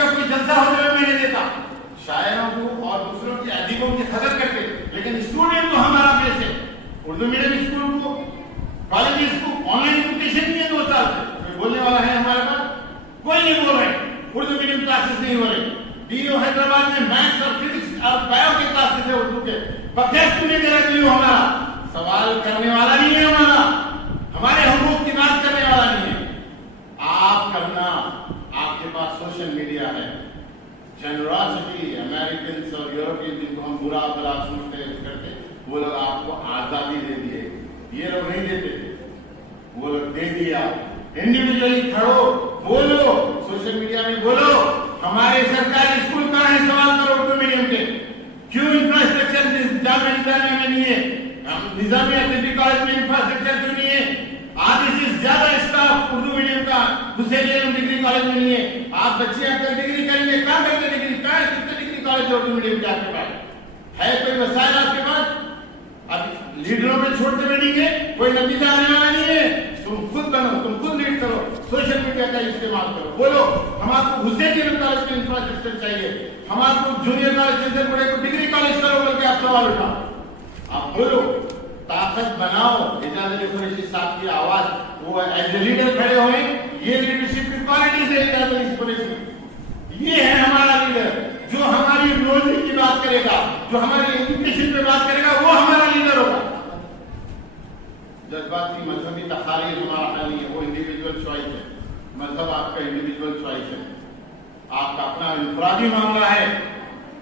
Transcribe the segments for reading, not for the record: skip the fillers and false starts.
का कोई जलसा होते हुए मैं नहीं देखा। शायरों को और दूसरों के अदीबों की कदर करके, लेकिन स्टूडेंट तो हमारा बेस है। उर्दू मीडियम स्कूल को, कॉलेजेस को ऑनलाइन एजुकेशन की है 2 साल से। कोई बोलने वाला है हमारे पास? कोई नहीं बोल रहे। उर्दू मीडियम क्लासेस नहीं हो रही। डीयू हैदराबाद में मैथ्स और फिजिक्स और बायो के क्लासेस है उर्दू के। बखेर क्यों नहीं दे रहा डीयू? हमारा सवाल करने वाला नहीं है, हमारे हुकूक की बात करने वाला नहीं है। आप करना, आपके पास सोशल मीडिया है। जनरॉसिटी, अमेरिकन और यूरोपियन जिनको हम बुरा भला समझते करते, वो लोग आपको आजादी दे दिए, ये लोग नहीं देते थे, वो लोग दे दिया। इंडिविजुअली खड़ो, बोलो, सोशल मीडिया में बोलो, हमारे सरकारी स्कूल कहाँ है? सवाल करो उर्दू मीडियम के। क्यों इंफ्रास्ट्रक्चर निजामिया में नहीं है? निजामिया डिग्री कॉलेज में इंफ्रास्ट्रक्चर क्यों नहीं है? आधे से ज्यादा स्टाफ उर्दू मीडियम का हुसैन डिग्री कॉलेज में नहीं है। आप बच्चे आकर डिग्री करेंगे, कहाँ करते डिग्री? कहाँ है? कितने डिग्री कॉलेज उर्दू मीडियम के आपके पास है? कोई वसाइल आपके पास? अब लीडरों में छोड़ते बैठेंगे, कोई नतीजा आने वाला नहीं है। तुम खुद बनो, तुम खुद लीड करो, सोशल मीडिया का इस्तेमाल करो। बोलो हमारे हुसैन कॉलेज में इंफ्रास्ट्रक्चर चाहिए, हमारे जूनियर कॉलेज चंद्रपुर को डिग्री कॉलेज करो बोल के आप सवाल उठाओ। आप बोलो, ताकत बनाओ। एजाज अली कुरैशी साहब की आवाज, वो एज ए लीडर खड़े हुए। ये लीडरशिप की क्वालिटीज है एजाज अली कुरैशी। ये है हमारा लीडर, जो हमारी रोजी की बात करेगा, जो हमारी एजुकेशन पे बात करेगा, वो हमारा लीडर होगा। जज्बाती मजहबी तखालील हमारा हल नहीं है, वो इंडिविजुअल चॉइस है। मजहब आपका इंडिविजुअल चॉइस है, आपका अपना इंफरादी मामला है।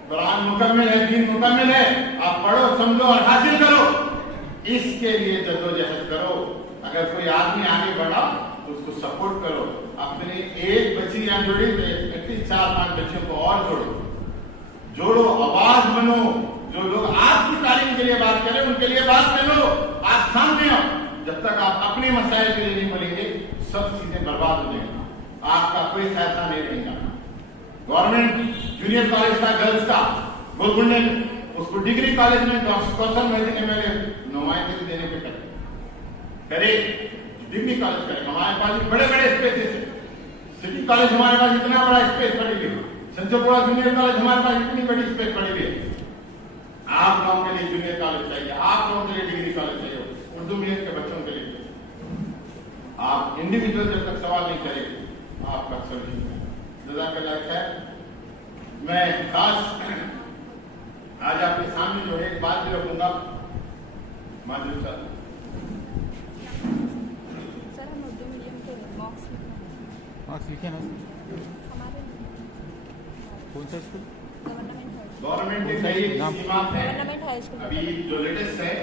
कुरान मुकम्मल है, दीन मुकम्मल है। आप पढ़ो, समझो और हासिल करो। इसके लिए जद्दोजहद करो। अगर कोई आदमी आगे बढ़ा तो उसको सपोर्ट करो। अपने एक बच्ची यहाँ जोड़ी तो एटलीस्ट 4-5 बच्चों को और जोड़ो, आवाज बनो। जो लोग आपकी तालीम के लिए बात करें, उनके लिए बात करो। आप सामने आओ। जब तक आप अपने मसाइल के लिए नहीं बोलेंगे, सब चीजें बर्बाद हो जाएंगी, आपका कोई फैसला नहीं रहेगा। गवर्नमेंट जूनियर कॉलेज था गर्ल्स का गोलकुंडे, उसको डिग्री कॉलेज में कौशल MLA नुमाइंदगी देने पे करे, डिग्री कॉलेज करे। हमारे पास बड़े बड़े स्पेसेस है। सिटी कॉलेज हमारे पास इतना बड़ा स्पेस पड़ी हुई है, संजोपुरा जूनियर कॉलेज हमारे पास इतनी बड़ी स्पेस पड़ी हुई है। आप लोगों के लिए जूनियर कॉलेज चाहिए, आप लोगों के लिए डिग्री कॉलेज चाहिए, उर्दू मीडियम के बच्चों के लिए। आप इंडिविजुअल जब तक सवाल नहीं करेंगे, आपका सर्विस जज़ाकल्लाह खैर। मैं खास आज आपके सामने जो है एक बात भी रखूंगा। माधुर सर, हम उर्दू मीडियम के मार्क्स लिखे ना हमारे कौन सा स्कूल? गवर्नमेंट के कई स्कीमात हैं। गवर्नमेंट हाई स्कूल अभी जो लेटेस्ट है,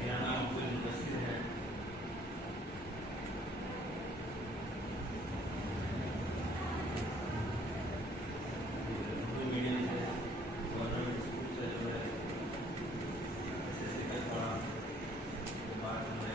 मेरा नाम अब्दुल मुदस्सिर है। उर्दू मीडियम से गवर्नमेंट स्कूल से जो है SSC तक पढ़ा। उसके बाद मैं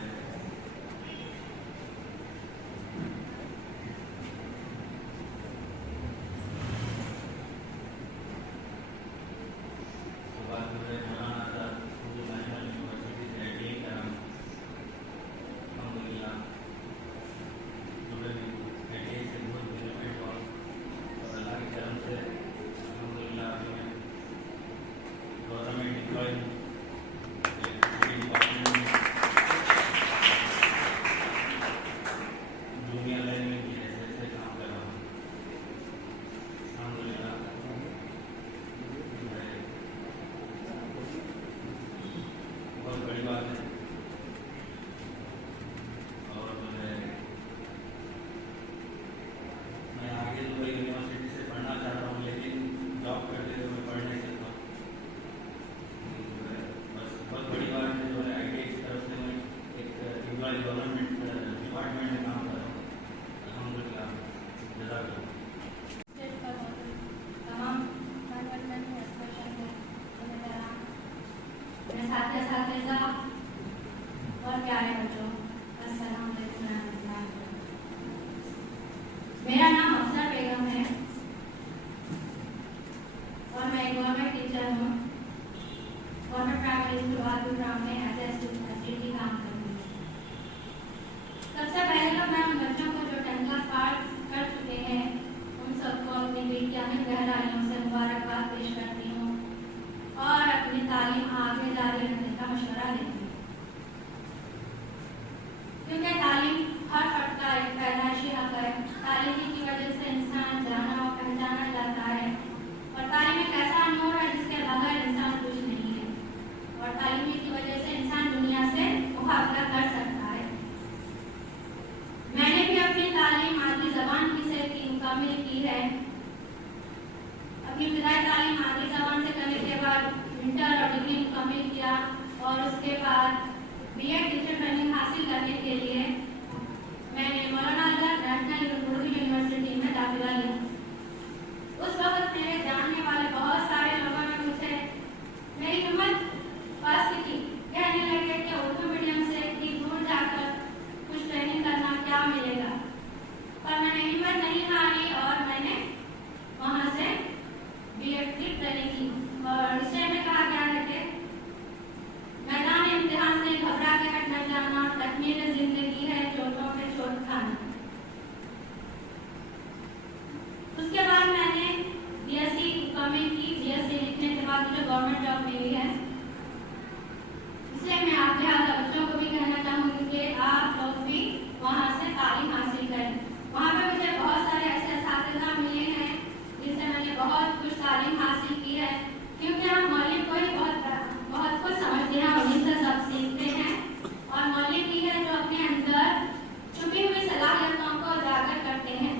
और प्यारे बच्चों, अस्सलाम वालेकुम। मेरा नाम अफसर बेगम है और मैं गवर्नमेंट टीचर हूँ। गवर्नमेंट प्राइमरी स्कूल वादुग्राम में एज असिस्टेंट काम करती हूँ। सबसे पहले तो मैं उन बच्चों को जो 10th क्लास पास कर चुके हैं तालीम की वजह से इंसान जाना और पहचाना जाता है और तालीम एक ऐसा नूर है जिसके बगैर इंसान कुछ नहीं है और तालीम की वजह से इंसान दुनिया से मुकाबला कर सकता है। मैंने भी अपनी तालीम मादरी ज़बान की मुकम्मल की है। अपनी इब्तिदाई तालीम मादरी ज़बान से करने के बाद इंटर और डिग्री मुकम्मल किया और उसके बाद बीएड टीचर ट्रेनिंग हासिल करने के लिए मैंने मौलाना आज़ाद नेशनल उर्दू यूनिवर्सिटी में दाखिला लिया। उस वक्त मेरे जानने वाले बहुत सारे लोगों ने मुझे मेरी हिम्मत पस्त की, कहने लगे कि उर्दू मीडियम से इतनी दूर जाकर कुछ ट्रेनिंग करना क्या मिलेगा, पर मैंने हिम्मत नहीं हारी और मैंने वहाँ से बीएड की ट्रेनिंग की। और विषय में कहा गया है कि मैदान इम्तिहान से घबरा के हट न जाना, तकमील जिंदगी है चोटों पे चोट खाना। उसके बाद मैंने बीएससी मुकम्मल की। बीएससी लिखने के बाद मुझे गवर्नमेंट जॉब मिली है। इसलिए मैं आप जहाँ बच्चों को भी कहना चाहूँगी कि आप लोग भी वहाँ से तालीम हासिल करें। वहाँ पे मुझे बहुत सारे ऐसे असातिज़ा मिले हैं जिनसे मैंने बहुत कुछ तालीम हासिल की है, क्योंकि हम मौलिक को ही बहुत कुछ समझते हैं, उन्हीं से सब सीखते हैं और मौलिक ही है जो अपने अंदर छुपी हुई सलाहियतों को उजागर करते हैं।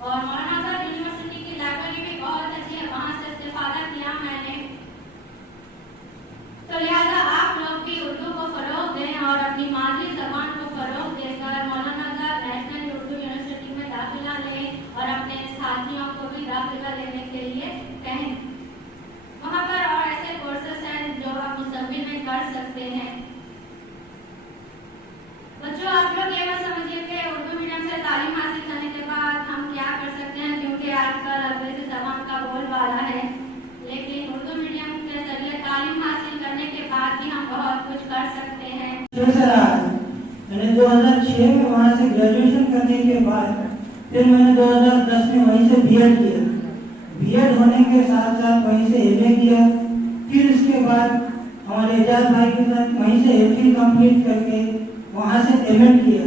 और मौलाना आज़ाद यूनिवर्सिटी की लाइब्रेरी भी बहुत अच्छी है, वहाँ से इस्तेफादा किया मैंने। तो लिहाजा आप लोग भी उर्दू को फ़रोग़ दें और अपनी मादरी ज़बान को फ़रोग़ देकर मौलाना आज़ाद नेशनल उर्दू यूनिवर्सिटी में दाखिला लें और अपने साथियों को भी दाखिला लेने के लिए कहें। वहाँ पर और ऐसे कोर्सेस हैं जो आप मुस्तक़बिल में कर सकते हैं। बच्चों, आप लोग ये मत समझिए कि उर्दू मीडियम से तालीम हासिल करने के बाद हम क्या कर सकते हैं, क्योंकि आजकल अंग्रेजी ज़बान का बोलबाला है, लेकिन उर्दू मीडियम के जरिए तालीम हासिल करने के बाद भी हम बहुत कुछ कर सकते हैं। मैंने 2006 में वहाँ से ग्रेजुएशन करने के बाद फिर मैंने 2010 में वहीं से बीएड किया। बीएड होने के साथ साथ वहीं से एमए किया। फिर इसके बाद हमारे एजाज भाई के साथ वहीं से एमफिल कंप्लीट करके वहाँ से एमएड किया।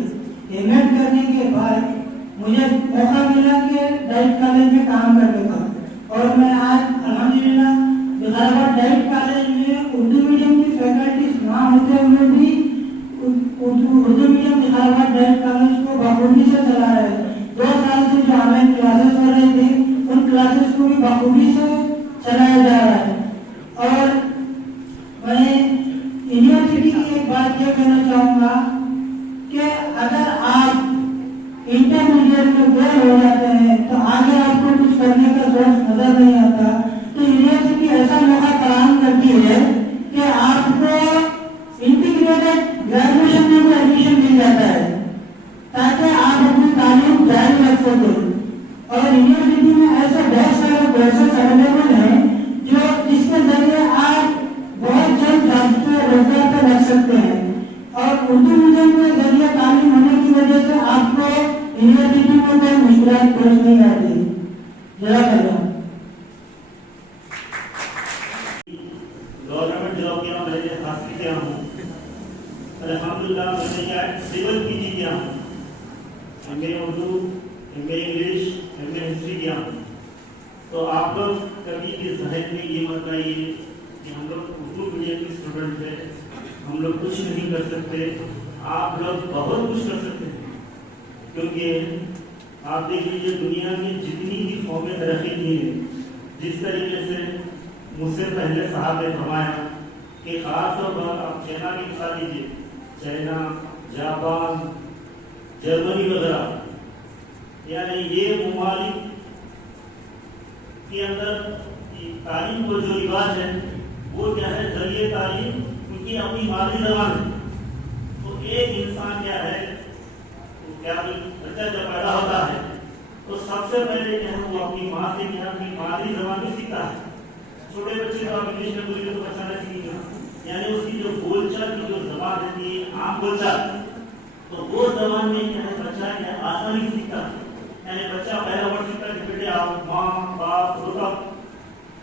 एमएड करने के बाद मुझे मौका मिला कि डाइट कॉलेज में काम करने का, और मैं आज अल्हम्दुलिल्लाह जलालाबाद डाइट कॉलेज में उर्दू मीडियम की फैकल्टीज ना होते हुए भी Urdu medium Jalalabad diet college को बखूबी से चला रहे हैं। 2 साल से जो ऑनलाइन क्लासेस हो रहे थे उन क्लासेस को भी बखूबी से चलाया जा रहा है। और मैं यूनिवर्सिटी की एक बात यह कहना चाहूँगा कि अगर आप इंटरमीडिएट में फेल हो जाते हैं तो आगे आपको कुछ करने का सोर्स नजर नहीं आता, तो यूनिवर्सिटी ऐसा मौका फराहम करती है कि आपको इंटीग्रेटेड ग्रेजुएशन में भी एडमिशन मिल जाता है ताकि आप अपनी तालीम जारी रख सकें। और यूनिवर्सिटी में ऐसे बहुत सारे कोर्सेस अवेलेबल हैं जो जिसके जरिए आप बहुत जल्द रोजगार पर लग सकते हैं। और उर्दू मीडियम के जरिए तालीम होने की वजह से आपको यूनिवर्सिटी में कोई मुश्किलात पेश नहीं आती। गवर्नमेंट जॉब किया मैंने हासिल किया हूँ, अल्हम्दुलिल्लाह। मैंने क्या सिविल पीजी किया हूँ, MA Urdu, MA English, MA history किया हूँ। तो आप लोग कभी भी जहन में ये मत लाइए कि हम लोग उर्दू मीडियम के स्टूडेंट हैं, हम लोग कुछ नहीं कर सकते। आप लोग बहुत कुछ कर सकते हैं, क्योंकि आप देख लीजिए दुनिया में जितनी भी कौमें तरक्की की है, जिस तरीके से मुझसे पहले साहब ने फरमाया कि खास तौर पर आप चाइना की मिसाल लीजिए, चाइना, जापान, जर्मनी वगैरह, यानी ये ममालिक के अंदर तालीम को जो रिवाज है वो क्या है, जरिए तालीम उनकी अपनी मादरी ज़बान है। तो एक इंसान क्या है, तो क्या बच्चा जब पैदा होता है तो सबसे पहले क्या है वो अपनी माँ से क्या अपनी मादरी ज़बान में सीखता है। छोटे बच्चे को आप इंग्लिश में बोलिए तो बच्चा नहीं सीखेगा, यानी उसकी जो बोलचाल की जो ज़बान रहती है आम बोलचाल, तो वो ज़बान में क्या है बच्चा क्या आसानी सीखता है। यानी बच्चा पहला वर्ड सीखता है बेटे आप, माँ बाप होता,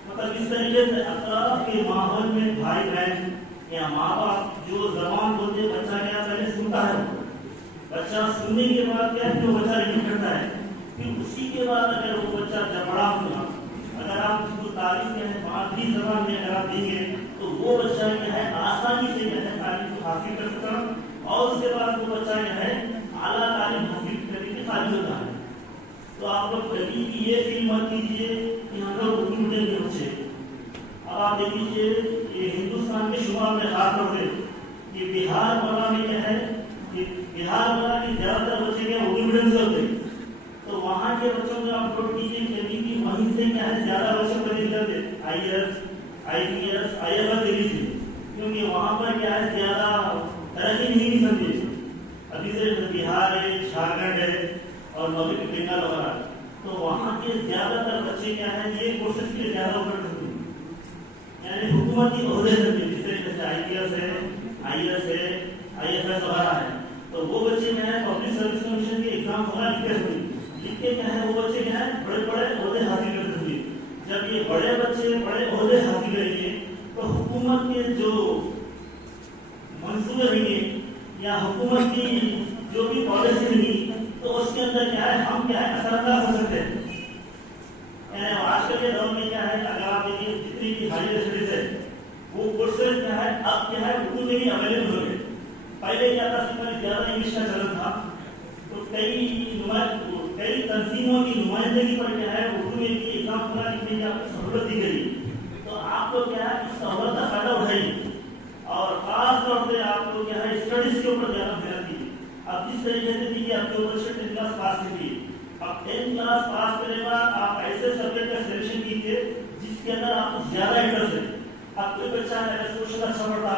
मतलब इस तरीके से अतराफ के माहौल में भाई बहन या माँ बाप जो ज़बान बोलते बच्चा क्या पहले सुनता है। बच्चा सुनने के बाद क्या जो बच्चा रिपीट करता है, फिर उसी के बाद अगर वो बच्चा जब बड़ा होगा, अगर आप उसको तालीम क्या है मादरी जबान में अगर आप देंगे तो वो बच्चा क्या है आसानी से क्या है तालीम को हासिल कर सकता है और उसके बाद वो बच्चा क्या है आला तालीम हासिल करने के काबिल होता है। तो आप लोग कभी भी ये फील मत कीजिए कि हम लोग उर्दू मीडियम के बच्चे। अब आप देख लीजिए ये हिंदुस्तान के शुमार में खास तौर से ये बिहार वाला में क्या है कि बिहार वाला के ज्यादातर बच्चे क्या उर्दू मीडियम से होते हैं। तो वहाँ के बच्चों को आप नोट कीजिए कि वहीं से क्या है ज्यादा बच्चों को निकलते IAS, IPS, IFS दे लीजिए, क्योंकि वहाँ पर क्या है ज्यादा तरक्की नहीं समझे। अभी से बिहार है, झारखंड है और नॉर्थ बंगाल वगैरह, तो वहाँ के ज्यादातर बच्चे क्या है ये कोर्सेज के लिए ज्यादा उपलब्ध होते हैं, यानी हुकूमती ओहदे जैसे IPS है, IAS है, IFS वगैरह है। तो वो बच्चे क्या है पब्लिक सर्विस कमीशन के एग्जाम वगैरह लिख के क्या है वो बच्चे क्या है बड़े बड़े ओहदे हासिल कर सकते हैं। जब ये बड़े बच्चे बड़े ओहदे हासिल करेंगे तो हुकूमत के जो मंसूबे रहेंगे या हुकूमत की जो भी पॉलिसी रहेगी तो उसके अंदर क्या है हम क्या है असरअंदाज हो सकते हैं। आजकल के दौर में क्या है अगर आप देखिए जितनी भी हायर स्टडीज है वो कोर्सेज क्या है अब क्या है उर्दू में भी अवेलेबल हो गए। पहले क्या था सिर्फ ज्यादा इंग्लिश का चलन था, तो कई तंजीमों की नुमाइंदगी पर क्या है उर्दू में भी एग्जाम पूरा लिखने की आपको सहूलत दी गई। तो आपको क्या है इस सहूलत का फायदा उठाइए और खास तौर से आपको क्या है स्टडीज के ऊपर ज्यादा ध्यान दीजिए। अब जिस तरीके से देखिए आपके ऊपर से 10th क्लास पास कीजिए, अब 10th क्लास पास करने के बाद आप ऐसे सब्जेक्ट का सिलेक्शन कीजिए जिसके अंदर आपको ज्यादा इंटरेस्ट है। अब कोई बच्चा अगर सोशल अच्छा पढ़ता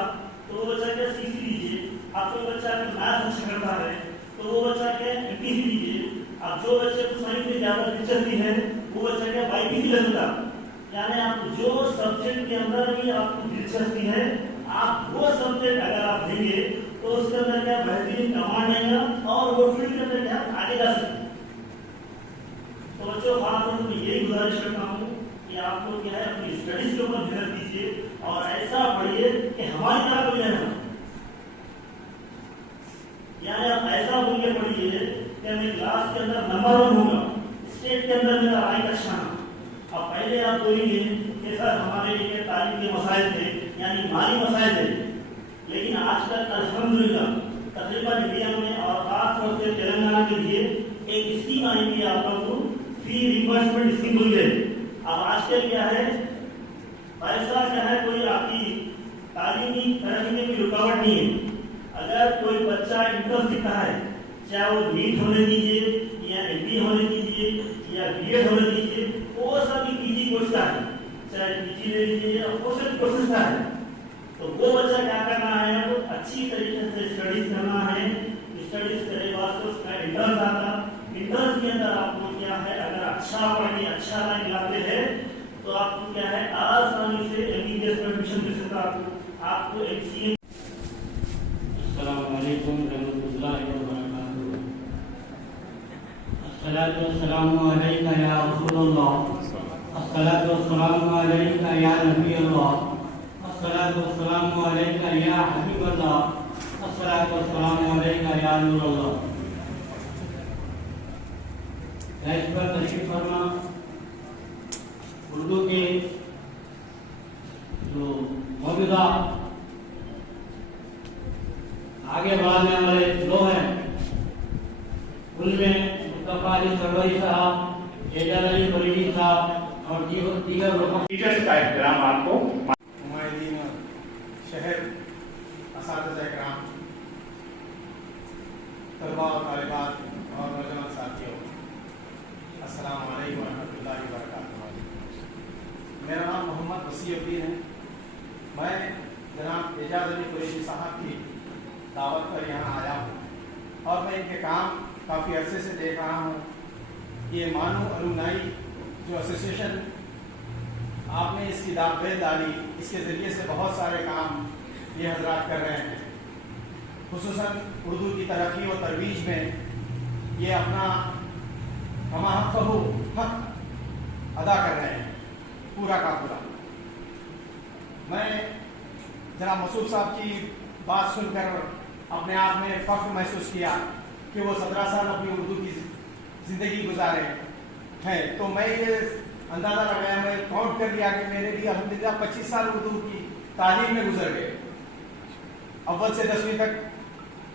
तो वो बच्चा क्या सीख लीजिए, अब कोई बच्चा अगर मैथ अच्छा करता है तो वो बच्चा क्या MPC लीजिए। अब जो बच्चे को साइंस में ज्यादा दिलचस्पी है वो बच्चा क्या BPC ले सकता। यानी आप जो सब्जेक्ट के अंदर भी आपको दिलचस्पी है आप वो सब्जेक्ट अगर आप देंगे तो उसके अंदर क्या बेहतरीन कमांड आएगा और वो फील्ड के अंदर क्या आगे जा सकते। तो बच्चों खास तौर पर यही गुजारिश करता हूँ कि आपको क्या है अपनी स्टडीज के ऊपर ध्यान दीजिए और ऐसा पढ़िए कि हमारी तरह कोई नहीं। यानी आप ऐसा बोल के पढ़िए कि मैं क्लास के अंदर नंबर 1 होगा, स्टेट के अंदर मेरा रैंक अच्छा है। अब पहले आप बोलेंगे कि सर हमारे लिए तालीम के मसाइल थे यानी माली मसाइल थे, लेकिन आजकल अल्हम्दुलिल्लाह तकरीबन इंडिया में और खास तौर से तेलंगाना के लिए एक स्कीम आई है आप लोगों को फी रिइंबर्समेंट स्कीम बोल गए। अब आजकल क्या है पैसा क्या है कोई आपकी तालीमी तरक्की में कोई रुकावट नहीं है। अगर कोई बच्चा इंटरेस्ट दिखता है चाहे वो नीट होने दीजिए या MBA होने दीजिए या BEd होने दीजिए, वो सभी PG कोर्स का है, चाहे PG ले लीजिए या वो सभी कोर्सेज का है। तो वो बच्चा क्या करना है वो अच्छी तरीके से स्टडीज करना है। स्टडीज करे वास्ते उसका इंटरेस्ट आता, इंटरेस्ट के अंदर आपको क्या है अगर अच्छा पढ़ने अच्छा लाइन लाते हैं तो आपको क्या है आसानी से MBBS में एडमिशन मिल सकता है। आपको MCA अस्सलामुअलैकुम रहमतुल्लाहि व बरकातुहू। अस्सलातु वस्सलामु अलैका या रसूलल्लाह, अस्सलातु वस्सलामु अलैका या नबी अल्लाह, अस्सलातु वस्सलामु अलैका या हबीब अल्लाह, अस्सलातु वस्सलामु अलैका या नूर अल्लाह। इस पर तशरीफ फरमा उर्दू के जो मौजूदा आगे बढ़ाने वाले लोग हैं उनमें मुस्तफा अली सरवरी साहब, एजाज अली फरीदी साहब और दीगर लोगों टीचर्स का एहतराम आपको नुमाइंदीन शहर, असातिज़ा इकराम, तलबा और तालिबात और नौजवान साथियों, अस्सलामु अलैकुम रहमतुल्लाहि व बरकातुहू। मेरा नाम मोहम्मद वसीउद्दीन है। मैं जनाब एजाज अली कुरैशी साहब की दावत पर यहाँ आया हूँ और मैं इनके काम काफ़ी अरसे से देख रहा हूँ। ये मानू अलुमनाई जो एसोसिएशन आपने इसकी दावत डाली, इसके ज़रिए से बहुत सारे काम ये हजरात कर रहे हैं। खुसूसन उर्दू की तरक्की और तरवीज में ये अपना हमाहू हक अदा कर रहे हैं पूरा का पूरा। मैं जनाब मसूद साहब की बात सुनकर अपने आप में फख्र महसूस किया कि वो 17 साल अपनी उर्दू की जिंदगी गुजारे हैं। तो मैं ये अंदाजा लगाया, मैं काउंट कर लिया कि मेरे लिए अल्हम्दुलिल्लाह 25 साल उर्दू की तालीम में गुजर गए, अव्वल से 10वीं तक,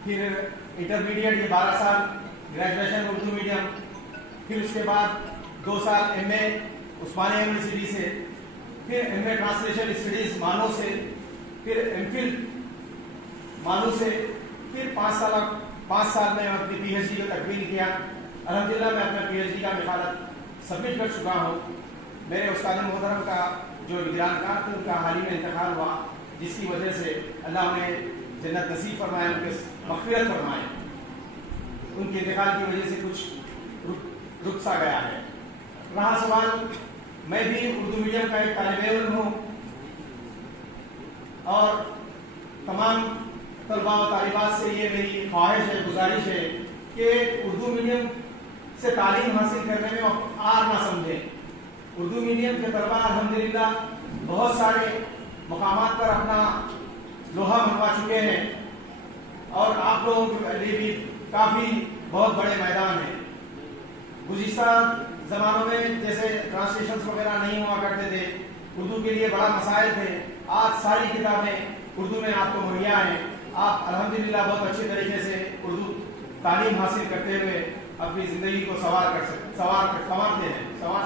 फिर इंटरमीडिएट ये 12 साल ग्रेजुएशन उर्दू मीडियम, फिर उसके बाद 2 साल MA उस्मानिया यूनिवर्सिटी से, फिर MA ट्रांसलेशन स्टडीज मानो से, फिर MPhil मानो से, फिर 5 साल में अपनी PhD को तकमील किया। अल्हम्दुलिल्लाह मैं अपना PhD का मिसालत सबमिट कर चुका हूँ। मेरे उस्ताद मोहतरम का जो निगरानकार थे उनका हाल ही में इंतकाल हुआ, जिसकी वजह से अल्लाह उन्हें जन्नत नसीब फरमाए, उनके मग़फ़िरत फरमाए। उनके इंतकाल की वजह से कुछ रुक सा गया है। रहा सवाल, मैं भी उर्दू मीडियम का एक तालिब इल्म हूँ और तमाम तलबा व तालिबात से ये मेरी ख्वाहिश है, गुजारिश है कि उर्दू मीडियम से तालीम हासिल करने में आर ना समझें। उर्दू मीडियम के तलबा अल्हम्दुलिल्लाह बहुत सारे मकामात पर अपना लोहा मनवा चुके हैं और आप लोगों के लिए भी काफ़ी बहुत बड़े मैदान हैं। गुज़िश्ता ज़मानों में जैसे ट्रांसलेशन वगैरह नहीं हुआ करते थे, उर्दू के लिए बड़ा मसाइल थे। आज सारी किताबें उर्दू में आपको मुहैया हैं। आप अल्हम्दुलिल्लाह बहुत अच्छे तरीके से उर्दू तालीम हासिल करते हुए अपनी ज़िंदगी को संवार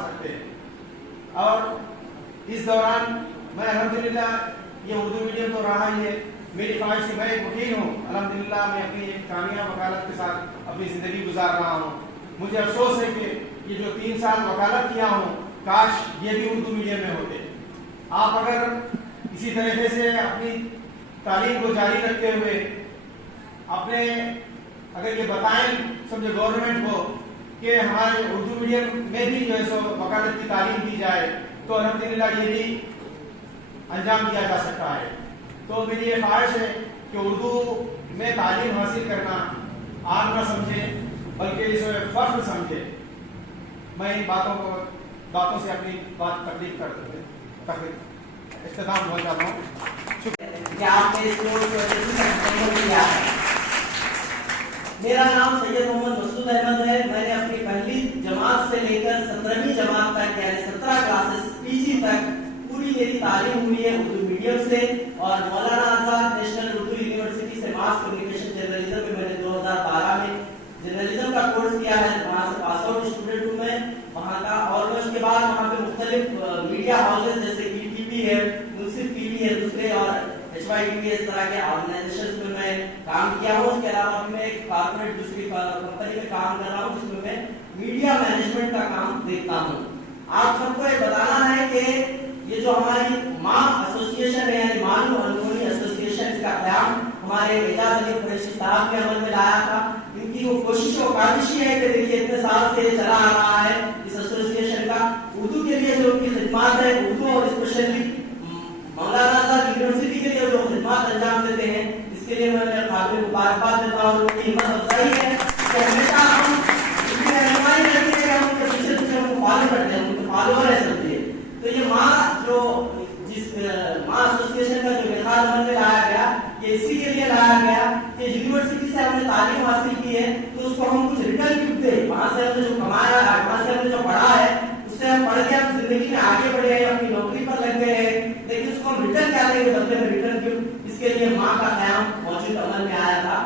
सकते हैं। और इस दौरान मैं अल्हम्दुलिल्लाह ये उर्दू मीडियम तो रहा ही है, मेरी ख्वाहिश थी, मैं एक वकील हूँ, अल्हम्दुलिल्लाह मैं अपनी एक कामयाब वकालत के साथ अपनी ज़िंदगी गुजार रहा हूँ। मुझे अफसोस है कि ये जो 3 साल वकालत किया हूँ, काश ये भी उर्दू मीडियम में होते। आप अगर इसी तरीके से अपनी तालीम को जारी रखते हुए अपने अगर ये बताएं समझे गवर्नमेंट को कि हमारे उर्दू मीडियम में भी जो है सो वकालत की तालीम दी जाए, तो अल्हम्दुलिल्लाह ये भी अंजाम दिया जा सकता है। तो मेरी ये ख्वाहिश है कि उर्दू में तालीम हासिल करना आम न समझे बल्कि इसे फख्र समझे। मैं इन बातों से अपनी बात तकलीफ करते हुए इख्तिताम होना चाहता हूँ। क्या आपने इसको किया है? मेरा नाम सैयद मोहम्मद मसूद अहमद है। मैंने अपनी पहली जमात से लेकर 17वीं जमात तक यानी 17 क्लासेस PG तक पूरी मेरी तालीम हुई है उर्दू मीडियम से। और मौलाना आजाद नेशनल उर्दू यूनिवर्सिटी से मास कम्युनिकेशन जर्नलिज्म में मैंने 2012 में जर्नलिज्म का कोर्स किया है। वहाँ से पास आउट स्टूडेंट हूँ मैं वहाँ का। और मैं उसके बाद वहाँ पे मुख्तलिफ मीडिया हाउसेज जैसे ETV है, मुंसिफ TV है, दूसरे और HYTV इस तरह के ऑर्गेनाइजेशंस में मैं काम किया हूँ। उसके अलावा मैं एक कॉर्पोरेट दूसरी कंपनी में काम कर रहा हूँ जिसमें मैं मीडिया मैनेजमेंट का काम देखता हूँ। आप सबको ये बताना है कि ये जो हमारी माँ एसोसिएशन है यानी मानू अनमोनी एसोसिएशन, इसका क़याम हमारे एजाज अली कुरैशी साहब ने अमल में लाया था। इनकी वो कोशिश और काविश है कि देखिए इतने साल से चला आ रहा है इस एसोसिएशन का उर्दू के लिए जो उनकी खिदमत है, उर्दू और स्पेशली मौलाना आजाद यूनिवर्सिटी के लिए जो खिदमत अंजाम देते हैं, इसके लिए मैं काबिल मुबारकबाद देता हूँ। उनकी हिम्मत अफजाई है कि हमेशा हम उनकी रहनुमाई करते हैं, हम उनके पीछे उनको फॉलो करते हैं, उनके फॉलोअर है समझिए। तो ये माँ जो जिस माँ एसोसिएशन का जो मिसाल अमल में लाया गया, ये इसी के लिए लाया गया कि यूनिवर्सिटी से हमने तालीम हासिल की है तो उसको हम कुछ रिटर्न गिफ्ट दें। वहाँ से हमने जो कमाया है, वहाँ से हमने जो पढ़ा है, उससे हम पढ़ के हम जिंदगी में आगे बढ़े हैं, अपनी नौकरी पर लग गए हैं, लेकिन उसको हम रिटर्न क्या देंगे बदले में रिटर्न गिफ्ट। इसके लिए माँ का क़याम मौजूद अमल में आया था।